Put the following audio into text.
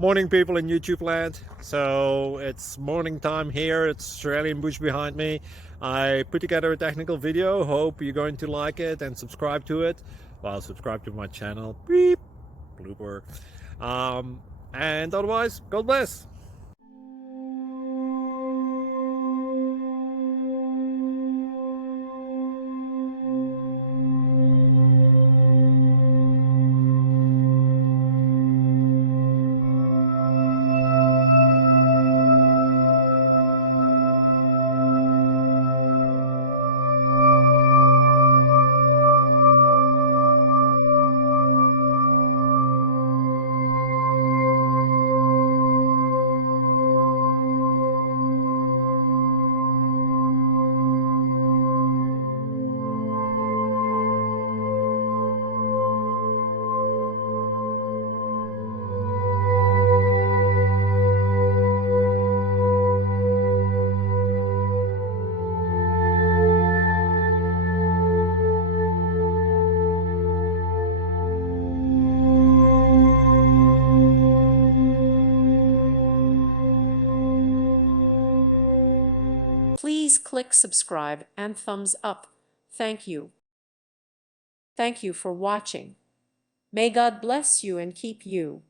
Morning, people in YouTube land. So it's morning time here. It's Australian bush behind me. I put together a technical video. Hope you're going to like it and subscribe to it. Well, subscribe to my channel. Beep. Blooper. And otherwise, God bless. Please click subscribe and thumbs up. Thank you. Thank you for watching. May God bless you and keep you.